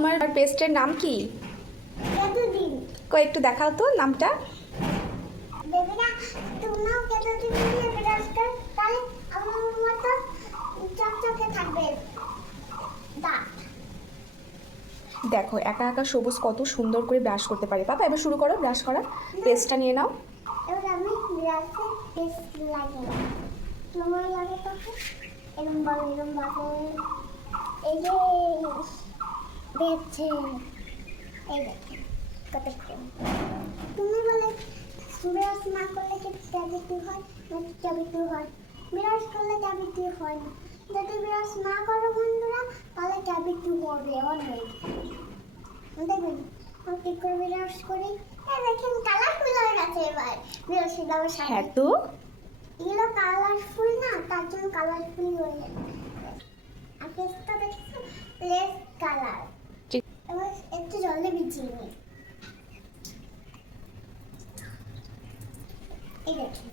তোমার পেস্টের নাম কি? কই একটু দেখাও তো নামটা। দেখো একা একা সবুজ কত সুন্দর করে ব্রাশ করতে পারে। পাপা এবার শুরু করো ব্রাশ করা। পেস্টটা নিয়ে নাও। এবার আমি ব্রাশে পেস্ট লাগাই। তোমার লাগে তো এরকম ভাবে এই যে বেছে এই দেখো কত তুমি বলে ব্রাশ না করলে কি ক্যাভিটি হয় না ক্যাভিটি হয়? ব্রাশ করলে ক্যাভিটি হয় না। যদি ব্রাশ না করো বন্ধুরা তাহলে ক্যাভিটি হবে অনেক। দেখবেন আমি কি করে ব্রাশ করি। দেখেন কালারফুল হয়ে গেছে এবার ব্রাশের ব্যবস্থা। হ্যাঁ তো এগুলো কালারফুল না, তার জন্য কালারফুল হয়ে গেছে। আর পেস্টটা দেখছো লেস কালার। এবার একটু জলে ভিজিয়ে নিই। এই দেখুন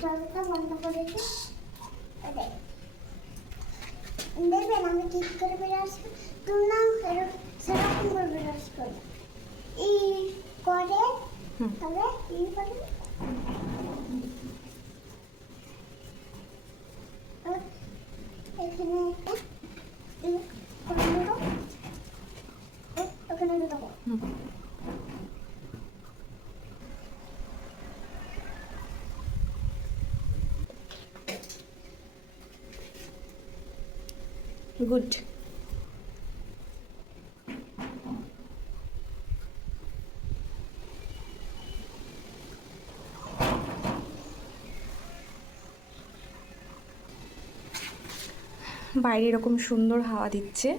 জলটা বন্ধ করেছি। দেখবেন আমি ঠিক করে ব্রাশ করি। তোমরা সেরকম করে ব্রাশ করো। এই করে তবে এই করে এখানে ওখানে দুটো গুড। বাইরে এরকম সুন্দর হাওয়া দিচ্ছে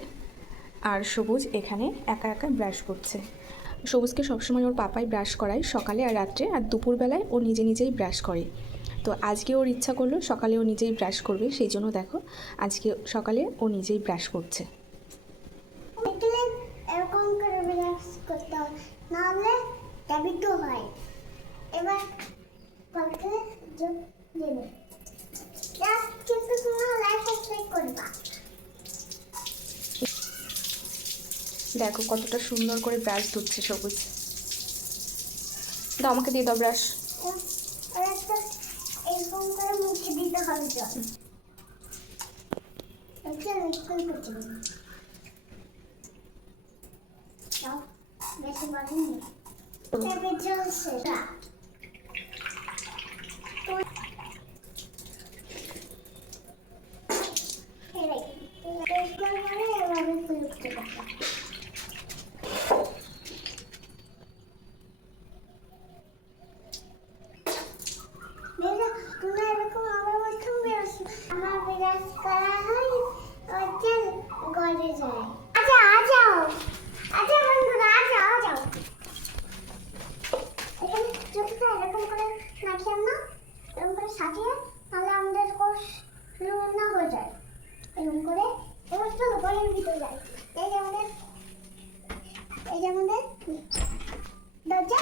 আর সবুজ এখানে একা একা ব্রাশ করছে। সবুজকে সবসময় ওর পাপাই ব্রাশ করায় সকালে আর রাত্রে, আর দুপুরবেলায় ও নিজে নিজেই ব্রাশ করে। তো আজকে ওর ইচ্ছা করলো সকালে ও নিজেই ব্রাশ করবে, সেই জন্য দেখো আজকে সকালে ও নিজেই ব্রাশ করছে। এরকম করে ব্রাশ করতে হয়, নাহলে ক্যাভিটি হয়। এবার পালকে দেবে জাস্ট কিন্তু তোমরা লাইক সাবস্ক্রাইব করবা। দেখো কতটা সুন্দর করে ব্রাশ ধুচ্ছে সবুজ। দাও আমাকে দিয়ে দাও ব্রাশ। এরকম করে মুখে দিতে হবে জল। স্কুল করতে বেশি বাড়িনি তবে চলছে না। আমার বিরাজ করা হয় ওই গড়ে যায়। আচ্ছা আচ্ছা আচ্ছা বন্ধুরা আচ্ছা এখানে চোখটা এরকম করে রাখি না, এরকম করে সাজিয়ে, তাহলে আমাদের কোষ না হয়ে যায় এরকম করে। এবার চলো গড়ের ভিতরে যাই। এই যে আমাদের দরজা।